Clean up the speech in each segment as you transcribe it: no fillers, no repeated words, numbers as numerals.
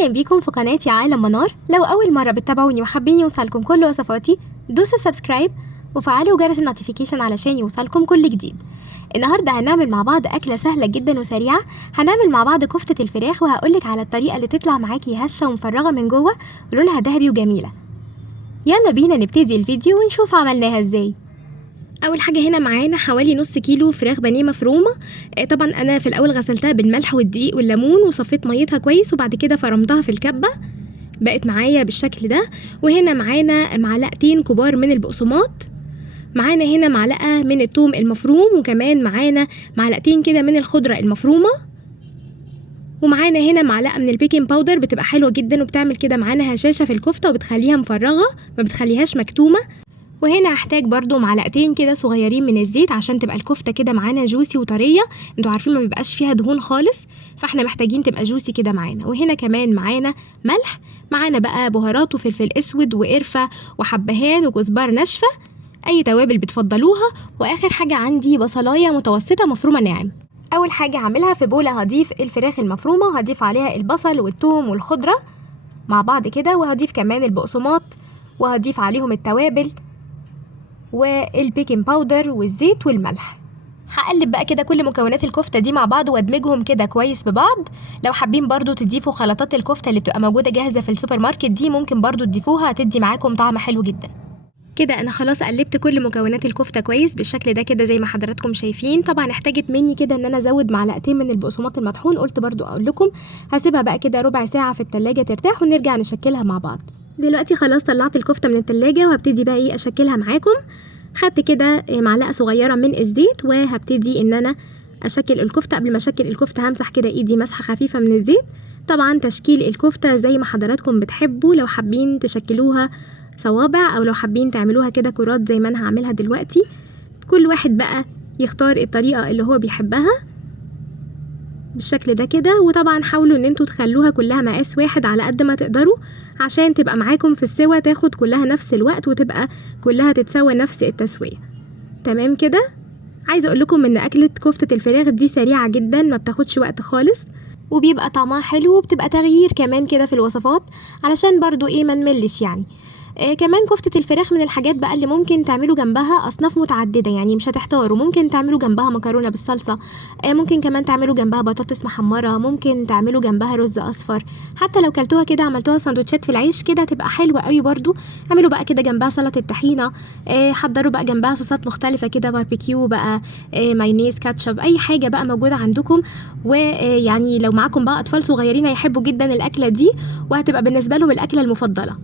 اهلا بيكم في قناتي عالم منار. لو اول مره بتتابعوني وحابين يوصلكم كل وصفاتي دوسوا سبسكرايب وفعلوا جرس النوتيفيكيشن علشان يوصلكم كل جديد. النهارده هنعمل مع بعض اكله سهله جدا وسريعه. هنعمل مع بعض كفته الفراخ وهقولك على الطريقه اللي تطلع معاكي هشه ومفرغه من جوه ولونها ذهبي وجميله. يلا بينا نبتدي الفيديو ونشوف عملناها ازاي. اول حاجه هنا معانا حوالي نص كيلو فراخ بانيه مفرومه. طبعا انا في الاول غسلتها بالملح والدقيق والليمون وصفيت ميتها كويس وبعد كده فرمتها في الكبه، بقت معايا بالشكل ده. وهنا معانا معلقتين كبار من البقسماط، معانا هنا معلقه من الثوم المفروم، وكمان معانا معلقتين كده من الخضره المفرومه، ومعانا هنا معلقه من البيكنج باودر بتبقى حلوه جدا وبتعمل كده معانا هشاشه في الكفته وبتخليها مفرغه ما بتخليهاش مكتومه. وهنا هحتاج برضو معلقتين كده صغيرين من الزيت عشان تبقى الكفته كده معانا جوسي وطريه. انتوا عارفين ما بيبقاش فيها دهون خالص، فاحنا محتاجين تبقى جوسي كده معانا. وهنا كمان معانا ملح، معانا بقى بهارات وفلفل اسود وقرفه وحبهان وكزبره ناشفه، اي توابل بتفضلوها. واخر حاجه عندي بصلايه متوسطه مفرومه ناعم. اول حاجه هعملها في بوله هضيف الفراخ المفرومه، هضيف عليها البصل والثوم والخضره مع بعض كده، وهضيف كمان البقسماط وهضيف عليهم التوابل والبيكنج باودر والزيت والملح. هقلب بقى كده كل مكونات الكفته دي مع بعض وادمجهم كده كويس ببعض. لو حابين برضو تضيفوا خلطات الكفته اللي بتبقى موجوده جاهزه في السوبر ماركت دي ممكن برضو تضيفوها، هتدي معاكم طعم حلو جدا. كده انا خلاص قلبت كل مكونات الكفته كويس بالشكل ده كده زي ما حضراتكم شايفين. طبعا احتاجت مني كده ان انا ازود معلقتين من البقسماط المطحون، قلت برضو اقول لكم هسيبها بقى كده ربع ساعه في التلاجة ترتاح ونرجع نشكلها مع بعض. دلوقتي خلاص طلعت الكفته من التلاجة وهبتدي بقى اشكلها معاكم. خدت كده معلقه صغيره من الزيت وهبتدي ان انا اشكل الكفته. قبل ما اشكل الكفته همسح كده ايدي مسحه خفيفه من الزيت. طبعا تشكيل الكفته زي ما حضراتكم بتحبوا، لو حابين تشكلوها صوابع او لو حابين تعملوها كده كرات زي ما انا هعملها دلوقتي، كل واحد بقى يختار الطريقه اللي هو بيحبها بالشكل ده كده. وطبعا حاولوا ان انتوا تخلوها كلها مقاس واحد على قد ما تقدروا عشان تبقى معاكم في السوا تاخد كلها نفس الوقت وتبقى كلها تتسوى نفس التسوية. تمام كده. عايزه اقول لكم ان اكله كفته الفراخ دي سريعه جدا ما بتاخدش وقت خالص وبيبقى طعمها حلو وبتبقى تغيير كمان كده في الوصفات علشان برضو ما نملش يعني. كمان كفتة الفراخ من الحاجات بقى اللي ممكن تعملوا جنبها أصناف متعددة، يعني مش هتحتاروا. ممكن تعملوا جنبها مكرونة بالصلصة، ممكن كمان تعملوا جنبها بطاطس محمرة، ممكن تعملوا جنبها رز أصفر، حتى لو كلتوها كده عملتوها سندوتشات في العيش كده هتبقى حلوة قوي برضو. اعملوا بقى كده جنبها سلطة طحينة، حضروا بقى جنبها صوصات مختلفة كده، باربيكيو بقى، مايونيز، كاتشب، أي حاجة بقى موجودة عندكم. ويعني لو معاكم بقى أطفال صغيرين هيحبوا جدا الأكلة دي وهتبقى بالنسبة لهم الأكلة المفضلة.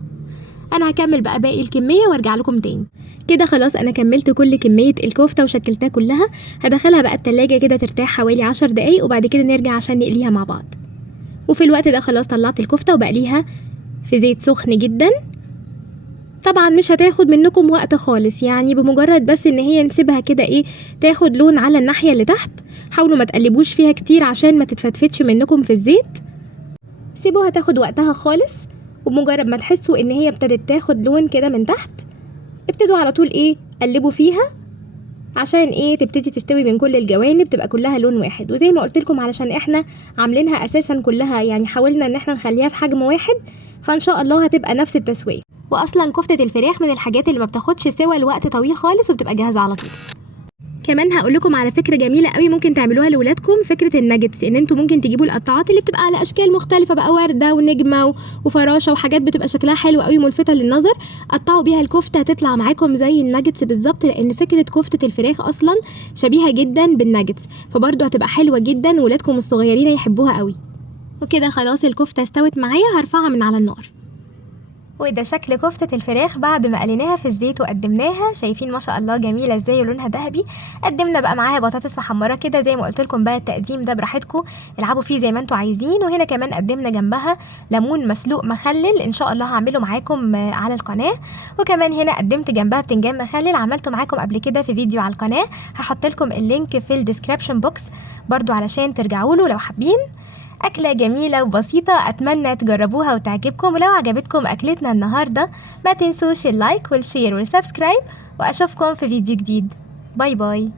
انا هكمل بقى باقي الكميه وارجع لكم تاني. كده خلاص انا كملت كل كميه الكفته وشكلتها كلها. هدخلها بقى التلاجة كده ترتاح حوالي 10 دقايق وبعد كده نرجع عشان نقليها مع بعض. وفي الوقت ده خلاص طلعت الكفته وبقليها في زيت سخن جدا. طبعا مش هتاخد منكم وقت خالص، يعني بمجرد بس ان هي نسيبها كده تاخد لون على الناحيه اللي تحت. حاولوا ما تقلبوش فيها كتير عشان ما تتفتفتش منكم في الزيت، سيبوها تاخد وقتها خالص. وبمجرد ما تحسوا ان هي ابتدت تاخد لون كده من تحت ابتدوا على طول قلبوا فيها عشان تبتدي تستوي من كل الجوانب، تبقى كلها لون واحد. وزي ما قلت لكم علشان احنا عاملينها اساسا كلها، يعني حاولنا ان احنا نخليها في حجم واحد، فان شاء الله هتبقى نفس التسويه. واصلا كفته الفراخ من الحاجات اللي ما بتاخدش سوى لوقت طويل خالص وبتبقى جاهزه على طول. كمان هقول لكم على فكره جميله قوي ممكن تعملوها لاولادكم، فكره الناجتس. ان انتوا ممكن تجيبوا القطاعات اللي بتبقى على اشكال مختلفه بقى، ورده ونجمه وفراشه وحاجات بتبقى شكلها حلو قوي ملفته للنظر، قطعوا بيها الكفته هتطلع معاكم زي الناجتس بالظبط، لان فكره كفته الفراخ اصلا شبيهه جدا بالناجتس، فبرضه هتبقى حلوه جدا وولادكم الصغيرين يحبوها قوي. وكده خلاص الكفته استوت معايا، هرفعها من على النار. وده شكل كفتة الفراخ بعد ما قليناها في الزيت وقدمناها. شايفين ما شاء الله جميلة ازاي ولونها ذهبي. قدمنا بقى معاها بطاطس محمرة كده زي ما قلت لكم بقى، التقديم ده براحتكم العبوا فيه زي ما انتوا عايزين. وهنا كمان قدمنا جنبها ليمون مسلوق مخلل، ان شاء الله هعمله معاكم على القناة. وكمان هنا قدمت جنبها بتنجان مخلل، عملته معاكم قبل كده في فيديو على القناة، هحط لكم اللينك في الديسكريبشن بوكس برضو علشان ترجعوا له لو حابين. أكلة جميلة وبسيطة، أتمنى تجربوها وتعجبكم. ولو عجبتكم أكلتنا النهاردة ما تنسوش اللايك والشير والسبسكرايب، وأشوفكم في فيديو جديد. باي باي.